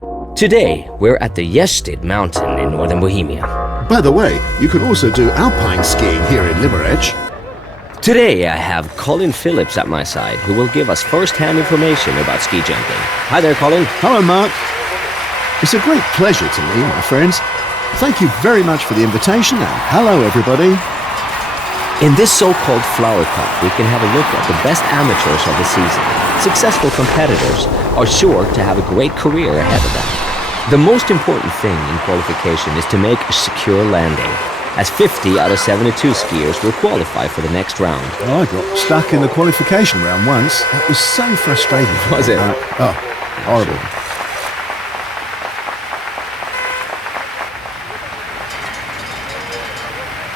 Today, we're at the Niestety mountain in northern Bohemia. By the way, you can also do alpine skiing here in Liberec. Today, I have Colin Phillips at my side, who will give us first-hand information about ski jumping. Hi there, Colin. Hello, Mark. It's a great pleasure to me, my friends. Thank you very much for the invitation, and hello, everybody. In this so-called Flower Cup, we can have a look at the best amateurs of the season. Successful competitors are sure to have a great career ahead of them. The most important thing in qualification is to make a secure landing, as 50 out of 72 skiers will qualify for the next round. Well, I got stuck in the qualification round once. That was so frustrating. Was it? Horrible.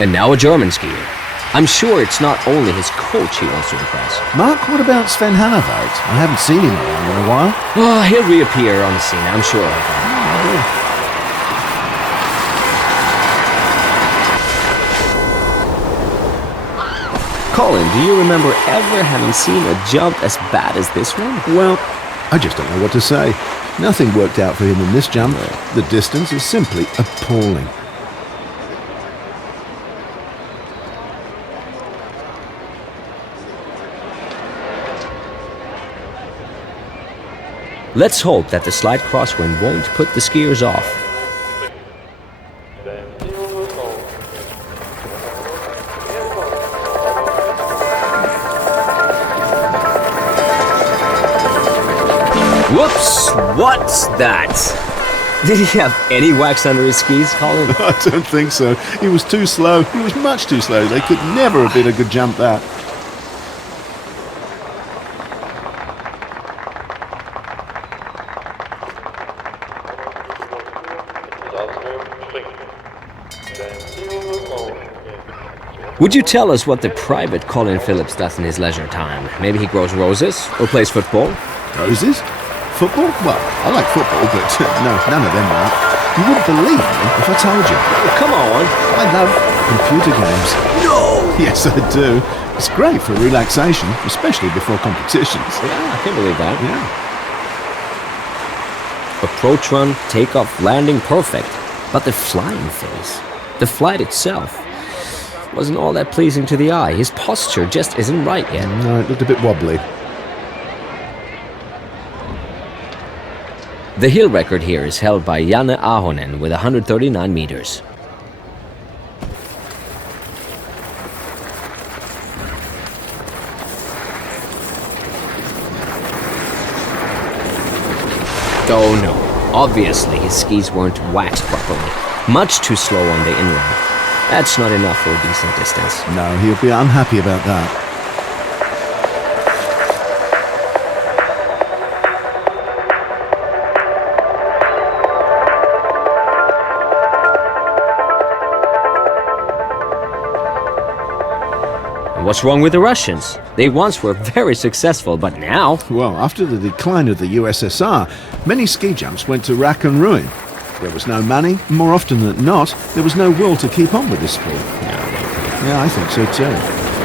And now a German skier. I'm sure it's not only his coach he wants to impress. Mark, what about Sven Hannaveld? I haven't seen him around in a while. Oh, he'll reappear on the scene, I'm sure of that. Colin, do you remember ever having seen a jump as bad as this one? Well, I just don't know what to say. Nothing worked out for him in this jump. The distance is simply appalling. Let's hope that the slight crosswind won't put the skiers off. Whoops! What's that? Did he have any wax under his skis, Colin? I don't think so. He was too slow. He was much too slow. They could never have been a good jump, that. Would you tell us what the private Colin Phillips does in his leisure time? Maybe he grows roses or plays football? Roses? Football? Well, I like football, but no, none of them, Mark. You wouldn't believe me if I told you. Oh, come on. I love computer games. No! Yes, I do. It's great for relaxation, especially before competitions. Yeah, I can believe that. Yeah. Approach run, takeoff, landing, perfect. But the flying phase, the flight itself, wasn't all that pleasing to the eye. His posture just isn't right yet. No, it looked a bit wobbly. The hill record here is held by Janne Ahonen with 139 meters. Oh no, obviously his skis weren't waxed properly. Much too slow on the inline. That's not enough for a decent distance. No, he'll be unhappy about that. What's wrong with the Russians? They once were very successful, but now... Well, after the decline of the USSR, many ski jumps went to rack and ruin. There was no money, and more often than not, there was no will to keep on with this sport. Yeah, I think so too.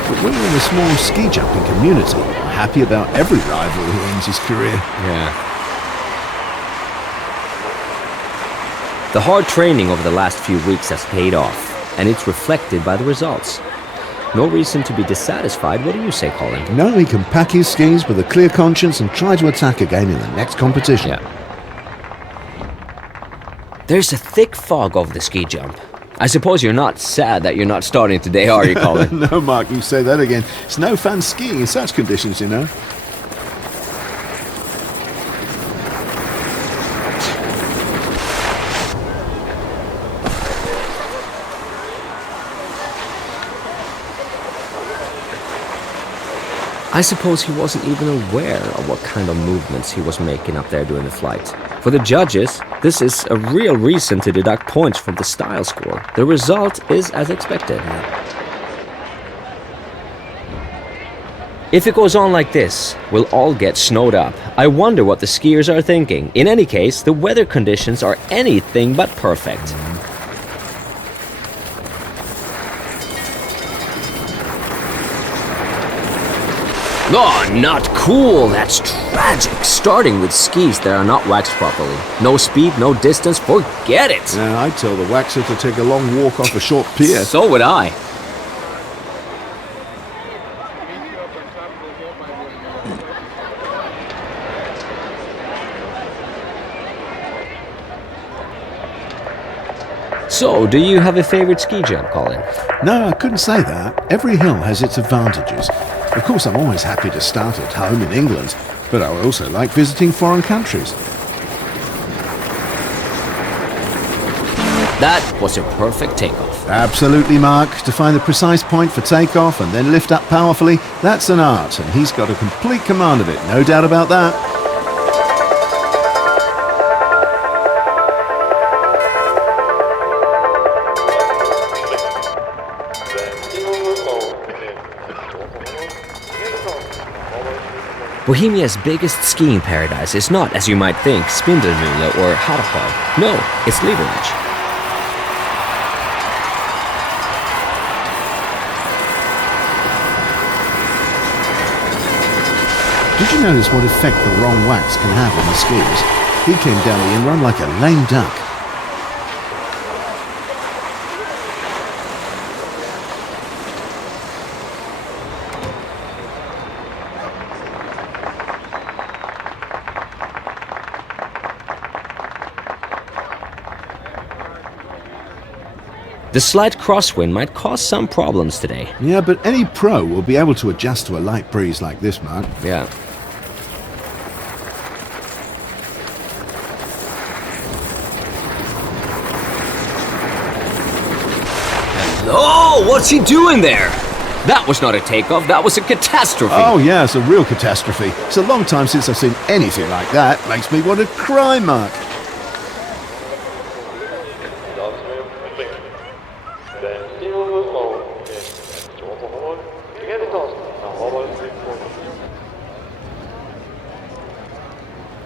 But we're in a small ski jumping community. We're happy about every rival who ends his career. Yeah. The hard training over the last few weeks has paid off, and it's reflected by the results. No reason to be dissatisfied. What do you say, Colin? No, he can pack his skis with a clear conscience and try to attack again in the next competition. Yeah. There's a thick fog over the ski jump. I suppose you're not sad that you're not starting today, are you, Colin? No, Mark, you say that again. It's no fun skiing in such conditions, you know. I suppose he wasn't even aware of what kind of movements he was making up there during the flight. For the judges, this is a real reason to deduct points from the style score. The result is as expected. If it goes on like this, we'll all get snowed up. I wonder what the skiers are thinking. In any case, the weather conditions are anything but perfect. Oh, not cool. That's tragic. Starting with skis that are not waxed properly. No speed, no distance. Forget it. Yeah, I'd tell the waxer to take a long walk off a short pier. So would I. So, do you have a favorite ski jump, Colin? No, I couldn't say that. Every hill has its advantages. Of course, I'm always happy to start at home in England, but I also like visiting foreign countries. That was a perfect takeoff. Absolutely, Mark. To find the precise point for takeoff and then lift up powerfully, that's an art, and he's got a complete command of it, no doubt about that. Bohemia's biggest skiing paradise is not, as you might think, Spindelmühle or Hartberg. No, it's Liberec. Did you notice what effect the wrong wax can have on the skis? He came down the in-run like a lame duck. The slight crosswind might cause some problems today. Yeah, but any pro will be able to adjust to a light breeze like this, Mark. Yeah. Oh, what's he doing there? That was not a takeoff, that was a catastrophe. Oh yeah, it's a real catastrophe. It's a long time since I've seen anything like that. Makes me want to cry, Mark.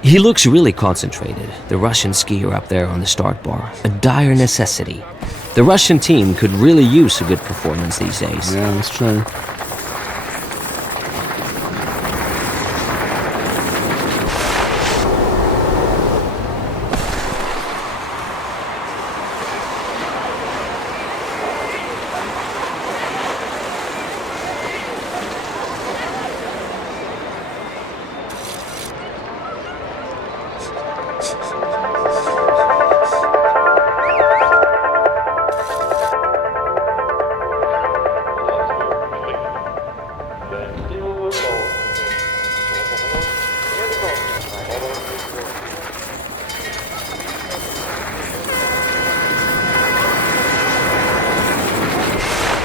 He looks really concentrated, the Russian skier up there on the start bar. A dire necessity. The Russian team could really use a good performance these days. Yeah, that's true.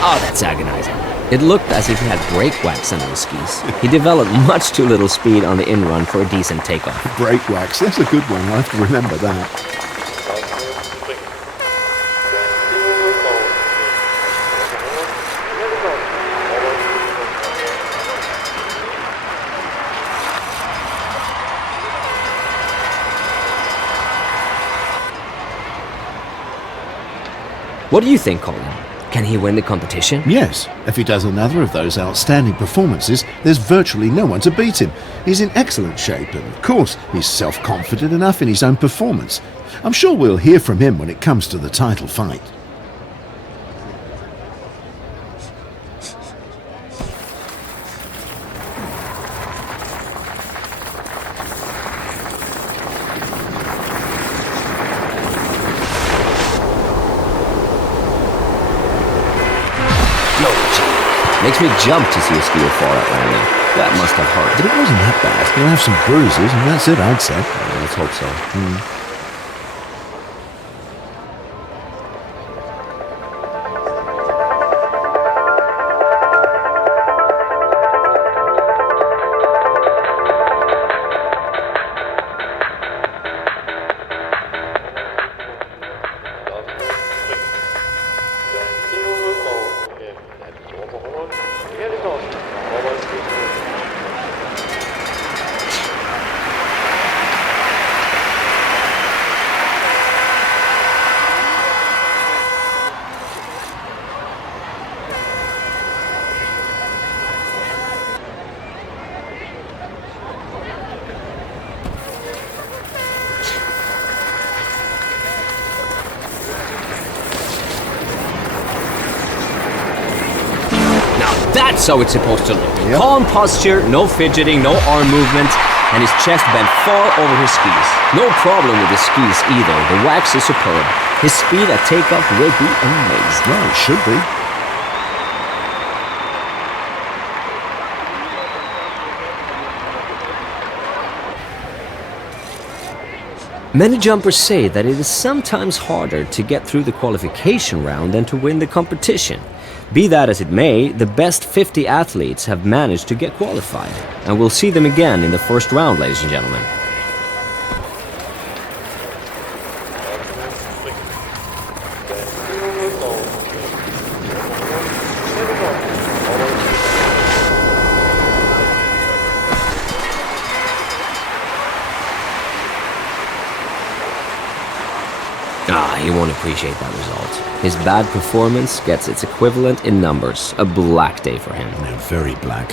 Oh, that's agonizing. It looked as if he had brake wax under his skis. He developed much too little speed on the in-run for a decent takeoff. Brake wax, that's a good one. I'll have to remember that. What do you think, Colin? Can he win the competition? Yes, if he does another of those outstanding performances, there's virtually no one to beat him. He's in excellent shape, and of course, he's self-confident enough in his own performance. I'm sure we'll hear from him when it comes to the title fight. Makes me jump to see a skier fall out landing. That must have hurt. But it wasn't that bad. He'll have some bruises, and that's it, I'd say. Yeah, let's hope so. That's how it's supposed to look. Yep. Calm posture, no fidgeting, no arm movement, and his chest bent far over his skis. No problem with his skis either. The wax is superb. His speed at takeoff will be amazing. Well, it should be. Many jumpers say that it is sometimes harder to get through the qualification round than to win the competition. Be that as it may, the best 50 athletes have managed to get qualified. And we'll see them again in the first round, ladies and gentlemen. He won't appreciate that result. His bad performance gets its equivalent in numbers. A black day for him. Yeah, very black.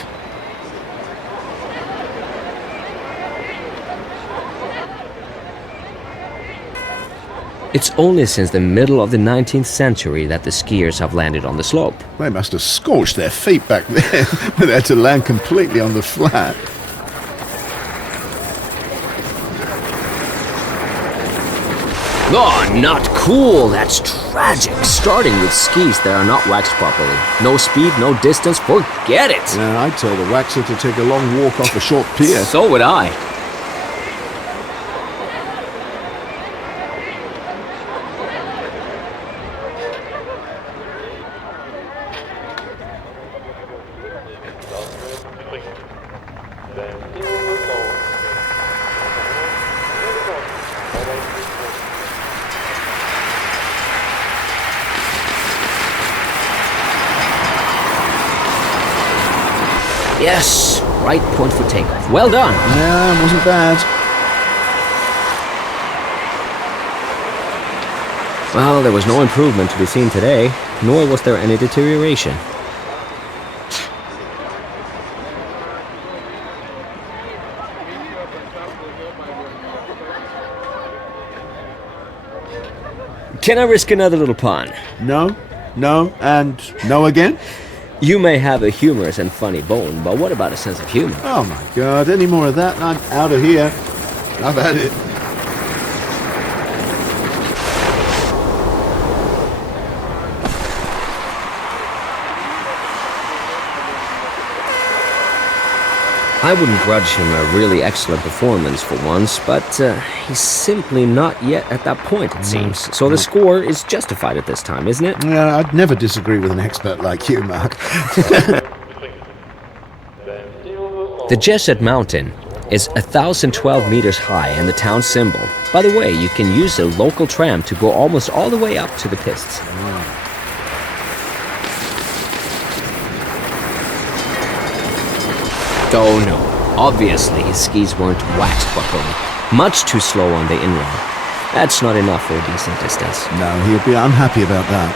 It's only since the middle of the 19th century that the skiers have landed on the slope. They must have scorched their feet back there when they had to land completely on the flat. Oh, not cool. That's tragic. Starting with skis that are not waxed properly. No speed, no distance. Forget it. Yeah, I'd tell the waxer to take a long walk off a short pier. So would I. Yes, right point for takeoff. Well done. Yeah, wasn't bad. Well, there was no improvement to be seen today, nor was there any deterioration. Can I risk another little pun? No, no, and no again? You may have a humorous and funny bone, but what about a sense of humor? Oh my god, any more of that and I'm out of here. I've had it. I wouldn't grudge him a really excellent performance for once, but he's simply not yet at that point, it seems. So the score is justified at this time, isn't it? Yeah, I'd never disagree with an expert like you, Mark. The Jesuit Mountain is 1,012 meters high and the town symbol. By the way, you can use a local tram to go almost all the way up to the pists. Oh no, obviously his skis weren't waxed properly. Much too slow on the in-run. That's not enough for a decent distance. No, he'll be unhappy about that.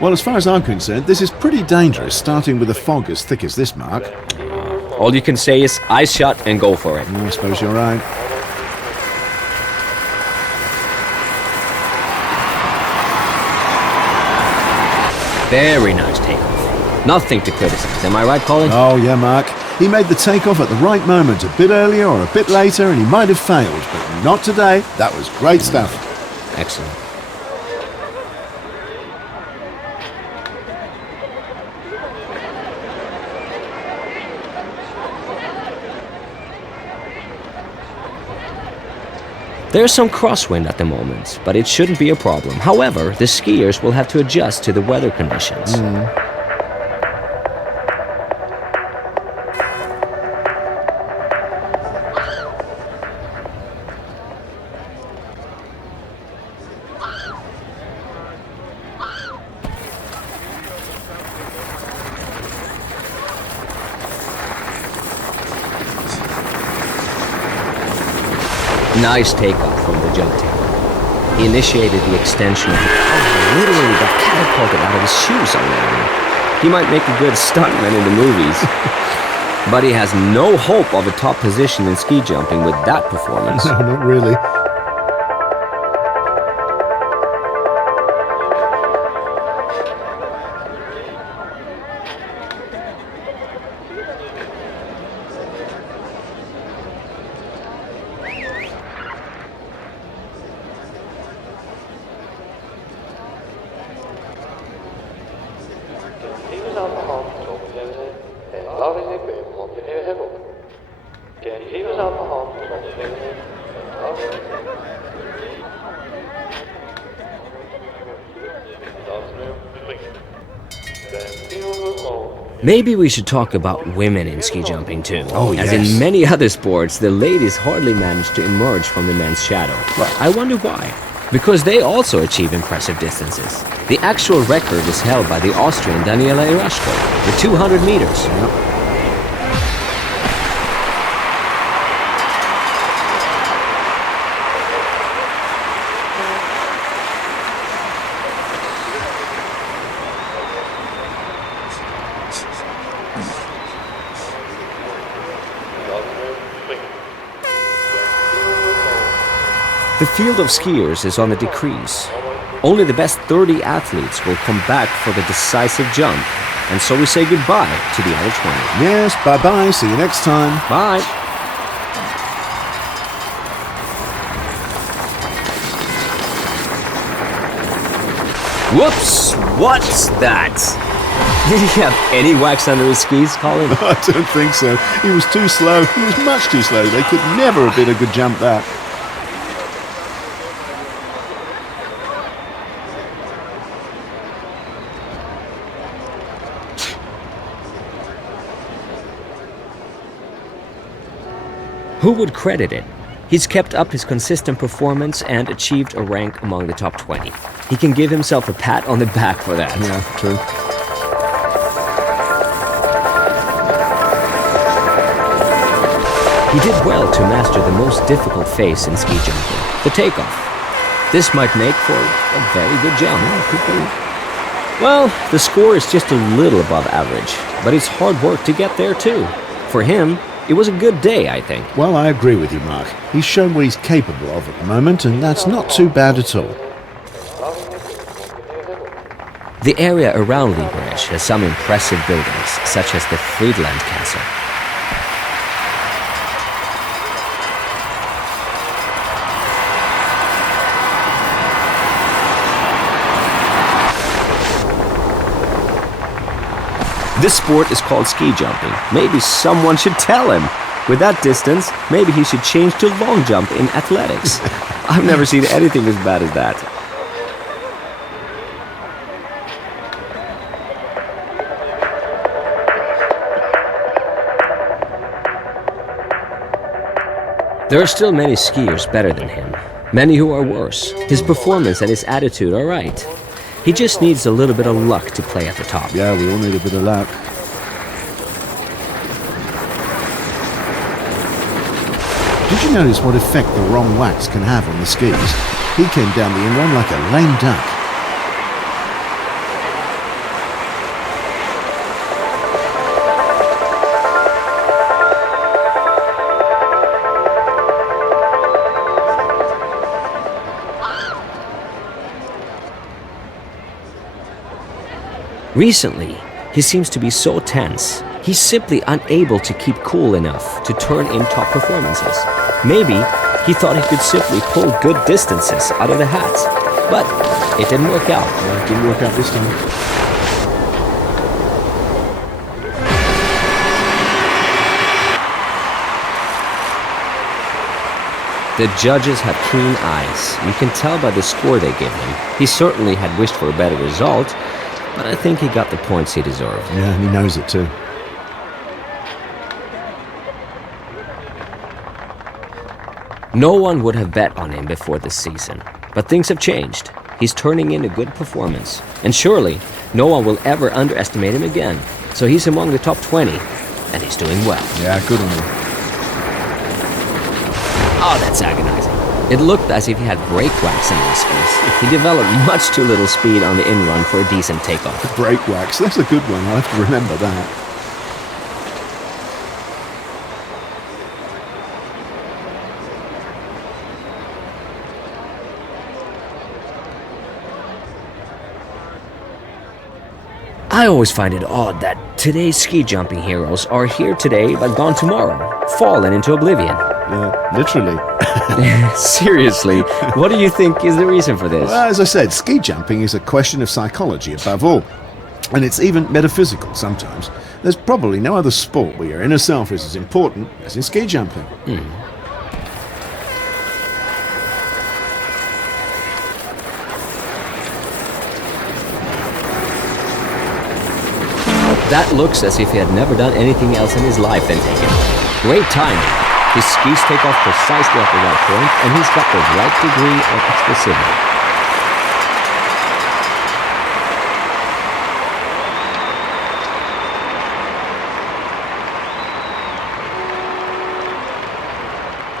Well, as far as I'm concerned, this is pretty dangerous, starting with a fog as thick as this, Mark. All you can say is eyes shut and go for it. I suppose you're right. Very nice takeoff. Nothing to criticize, am I right, Colin? Oh, yeah, Mark. He made the takeoff at the right moment, a bit earlier or a bit later, and he might have failed, but not today. That was great stuff. Excellent. There's some crosswind at the moment, but it shouldn't be a problem. However, the skiers will have to adjust to the weather conditions. Nice takeoff from the jump tail. He initiated the extension of the power, literally got catapulted out of his shoes on that one. He might make a good stuntman in the movies. But he has no hope of a top position in ski jumping with that performance. No, not really. Maybe we should talk about women in ski jumping too. Oh, As yes. in many other sports, the ladies hardly manage to emerge from the men's shadow. Right. I wonder why. Because they also achieve impressive distances. The actual record is held by the Austrian Daniela Iraschko, the 200 meters. The field of skiers is on a decrease. Only the best 30 athletes will come back for the decisive jump. And so we say goodbye to the other 20. Yes, bye-bye. See you next time. Bye. Whoops! What's that? Did he have any wax under his skis, Colin? I don't think so. He was too slow. He was much too slow. They could never have been a good jump, that. Who would credit it? He's kept up his consistent performance and achieved a rank among the top 20. He can give himself a pat on the back for that. Yeah, true. He did well to master the most difficult phase in ski jumping, the takeoff. This might make for a very good jump. Well, the score is just a little above average, but it's hard work to get there too. For him, it was a good day, I think. Well, I agree with you, Mark. He's shown what he's capable of at the moment, and that's not too bad at all. The area around Liberec has some impressive buildings, such as the Friedland Castle. This sport is called ski jumping. Maybe someone should tell him. With that distance, maybe he should change to long jump in athletics. I've never seen anything as bad as that. There are still many skiers better than him. Many who are worse. His performance and his attitude are right. He just needs a little bit of luck to play at the top. Yeah, we all need a bit of luck. Did you notice what effect the wrong wax can have on the skis? He came down the in-run like a lame duck. Recently, he seems to be so tense. He's simply unable to keep cool enough to turn in top performances. Maybe he thought he could simply pull good distances out of the hat. But it didn't work out. It didn't work out this time. The judges have keen eyes. You can tell by the score they give him. He certainly had wished for a better result, but I think he got the points he deserved. Yeah, and he knows it too. No one would have bet on him before this season, but things have changed. He's turning in a good performance, and surely no one will ever underestimate him again. So he's among the top 20, and he's doing well. Yeah, good on him. Oh, that's agonizing. It looked as if he had brake wax in his skis. He developed much too little speed on the in-run for a decent takeoff. Brake wax, that's a good one. I'll have to remember that. I always find it odd that today's ski jumping heroes are here today but gone tomorrow, fallen into oblivion. Literally. Seriously, what do you think is the reason for this? Well, as I said, ski jumping is a question of psychology above all. And it's even metaphysical sometimes. There's probably no other sport where your inner self is as important as in ski jumping. That looks as if he had never done anything else in his life than take it. Great timing. His skis take off precisely at the right point, and he's got the right degree of explosivity.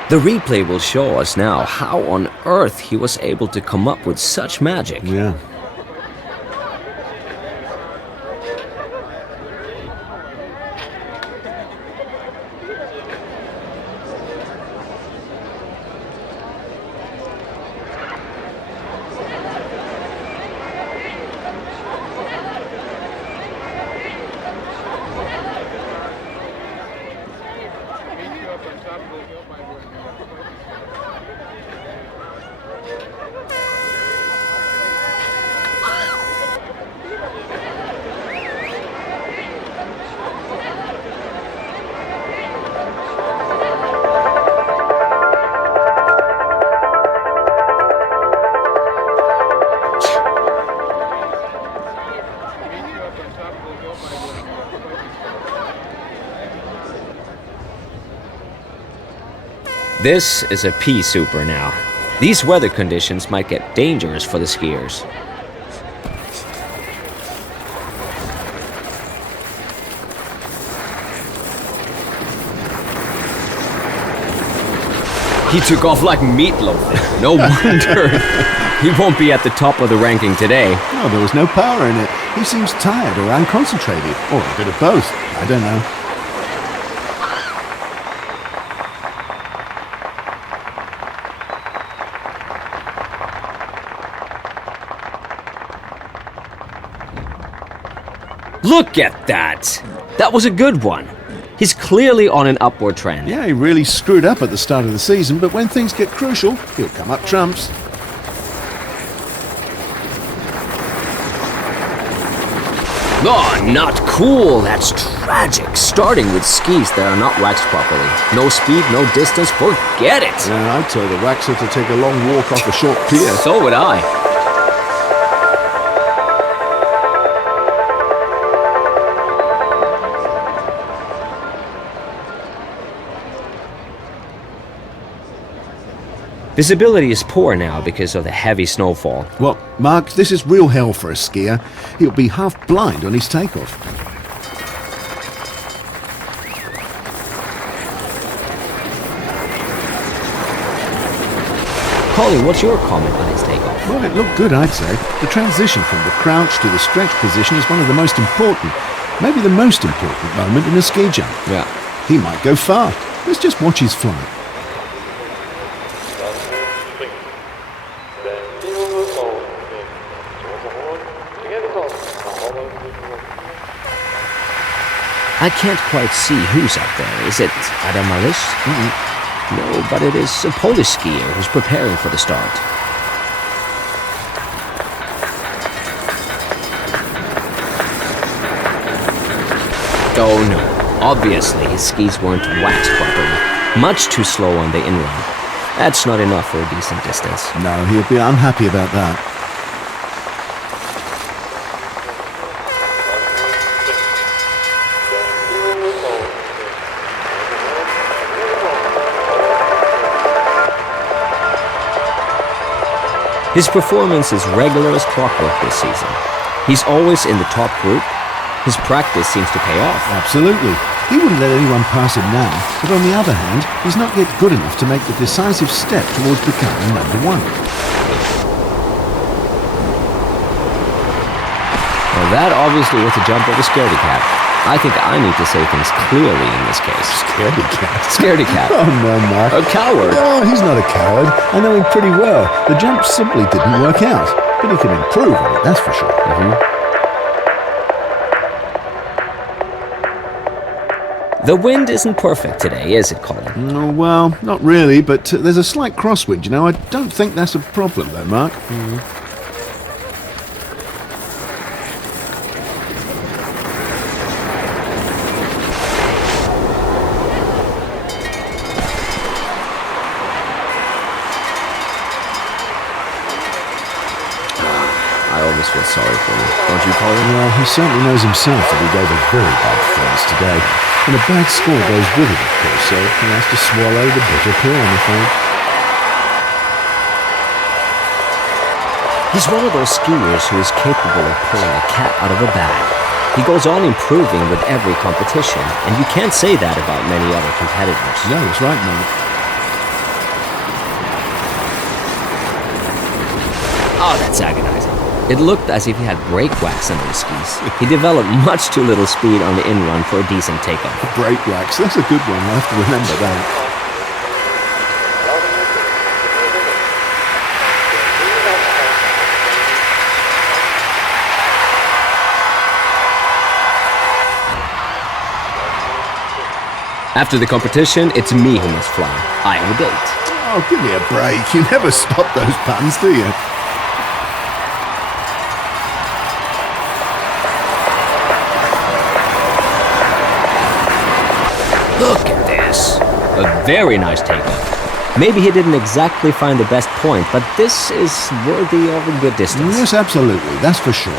The replay will show us now how on earth he was able to come up with such magic. Yeah. This is a pea super now. These weather conditions might get dangerous for the skiers. He took off like meatloaf. No wonder he won't be at the top of the ranking today. No, there was no power in it. He seems tired or unconcentrated, or a bit of both. I don't know. Look at that! That was a good one. He's clearly on an upward trend. Yeah, he really screwed up at the start of the season, but when things get crucial, he'll come up trumps. Oh, not cool. That's tragic. Starting with skis that are not waxed properly. No speed, no distance, forget it. Yeah, I'd tell the waxer to take a long walk off a short pier. So would I. Visibility is poor now because of the heavy snowfall. Well, Mark, this is real hell for a skier. He'll be half blind on his takeoff. Colin, what's your comment on his takeoff? Well, it looked good, I'd say. The transition from the crouch to the stretch position is one of the most important, maybe the most important moment in a ski jump. Yeah. He might go far. Let's just watch his flight. I can't quite see who's up there. Is it Adam Malish? No, but it is a Polish skier who's preparing for the start. Oh no, obviously his skis weren't waxed properly. Much too slow on the inline. That's not enough for a decent distance. No, he'll be unhappy about that. His performance is regular as clockwork this season. He's always in the top group. His practice seems to pay off. Absolutely. He wouldn't let anyone pass him now, but on the other hand, he's not yet good enough to make the decisive step towards becoming number one. Well, that obviously was a jump of a scaredy cat. I think I need to say things clearly in this case. Scaredy cat? Scaredy cat. Oh, no, Mark. A coward. Oh, he's not a coward. I know him pretty well. The jump simply didn't work out. But he can improve on it, that's for sure. The wind isn't perfect today, is it, Colin? Oh, well, not really, but there's a slight crosswind, you know. I don't think that's a problem, though, Mark. I always feel sorry for him. Don't you, Colin? Well, he certainly knows himself that he gave a very bad performance today. And a bad score goes with it, of course, so he has to swallow the bitter pill, I'm afraid. He's one of those skiers who is capable of pulling a cat out of a bag. He goes on improving with every competition, and you can't say that about many other competitors. No, that's right, Mark. Oh, that's agonizing. It looked as if he had brake wax under his skis. He developed much too little speed on the in-run for a decent takeoff. Brake wax, that's a good one. I'll have to remember that. After the competition, it's me who must fly. I have a date. Oh, give me a break. You never stop those puns, do you? Look at this. A very nice takeoff. Maybe he didn't exactly find the best point, but this is worthy of a good distance. Yes, absolutely. That's for sure.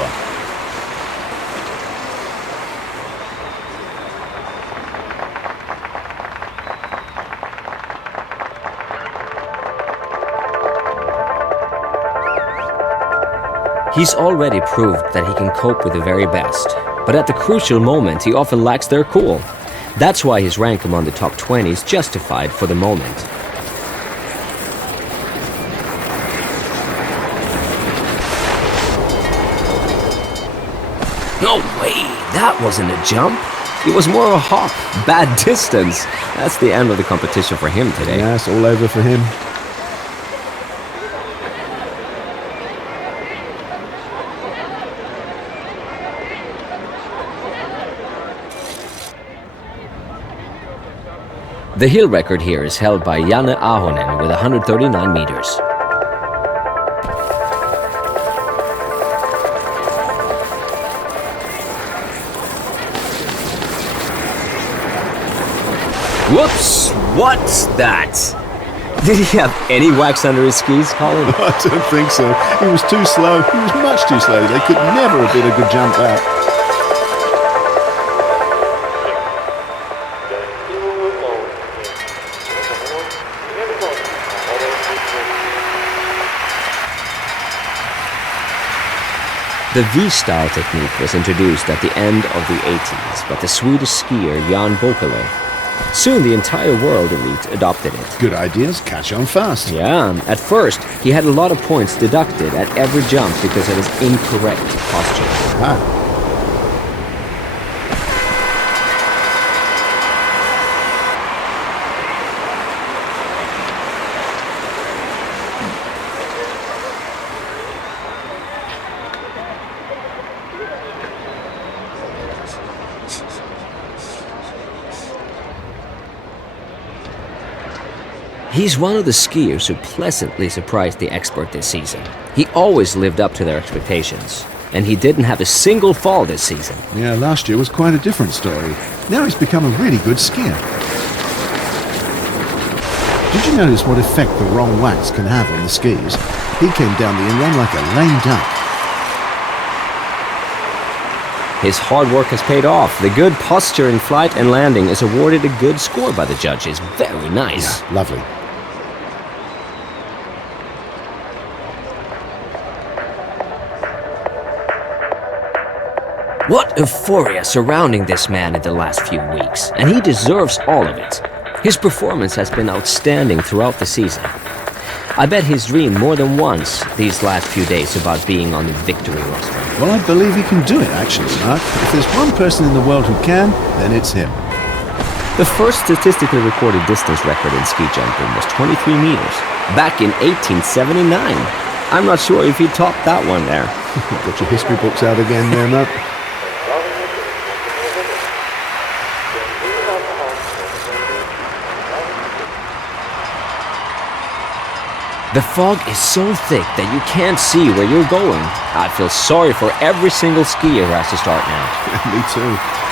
He's already proved that he can cope with the very best, but at the crucial moment he often lacks their cool. That's why his rank among the top 20 is justified for the moment. No way! That wasn't a jump. It was more of a hop. Bad distance. That's the end of the competition for him today. Yeah, it's all over for him. The hill record here is held by Janne Ahonen with 139 meters. Whoops! What's that? Did he have any wax under his skis, Colin? I don't think so. He was too slow. He was much too slow. They could never have been a good jump back. The V-style technique was introduced at the end of the 80s by the Swedish skier Jan Bokelov. Soon the entire world elite adopted it. Good ideas catch on fast. Yeah, at first he had a lot of points deducted at every jump because of his incorrect posture. Ah. He's one of the skiers who pleasantly surprised the expert this season. He always lived up to their expectations, and he didn't have a single fall this season. Yeah, last year was quite a different story. Now he's become a really good skier. Did you notice what effect the wrong wax can have on the skis? He came down the in-run like a lame duck. His hard work has paid off. The good posture in flight and landing is awarded a good score by the judges. Very nice. Yeah, lovely. What euphoria surrounding this man in the last few weeks, and he deserves all of it. His performance has been outstanding throughout the season. I bet he's dreamed more than once these last few days about being on the victory roster. Well, I believe he can do it, actually, Mark. If there's one person in the world who can, then it's him. The first statistically recorded distance record in ski jumping was 23 meters, back in 1879. I'm not sure if he topped that one there. Got your history books out again there, Mark. The fog is so thick that you can't see where you're going. I feel sorry for every single skier who has to start now. Me too.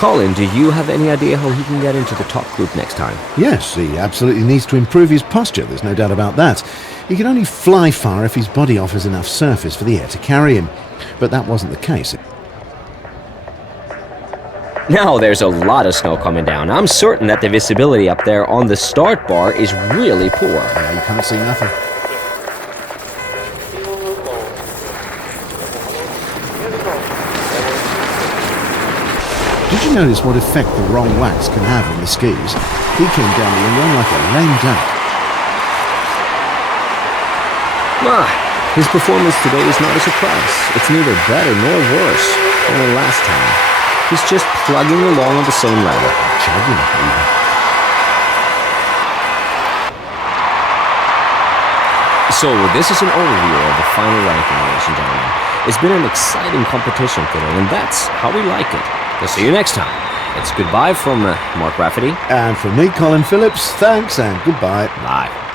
Colin, do you have any idea how he can get into the top group next time? Yes, he absolutely needs to improve his posture, there's no doubt about that. He can only fly far if his body offers enough surface for the air to carry him. But that wasn't the case. Now there's a lot of snow coming down. I'm certain that the visibility up there on the start bar is really poor. Yeah, you can't see nothing. Did you notice what effect the wrong wax can have on the skis? He came down the run like a lame duck. His performance today is not a surprise. It's neither better nor worse than the last time. He's just plugging along on the same level. Chugging, even. So this is an overview of the final ranking, ladies and gentlemen. It's been an exciting competition today, and that's how we like it. We'll see you next time. It's goodbye from Mark Rafferty. And from me, Colin Phillips, thanks and goodbye. Bye.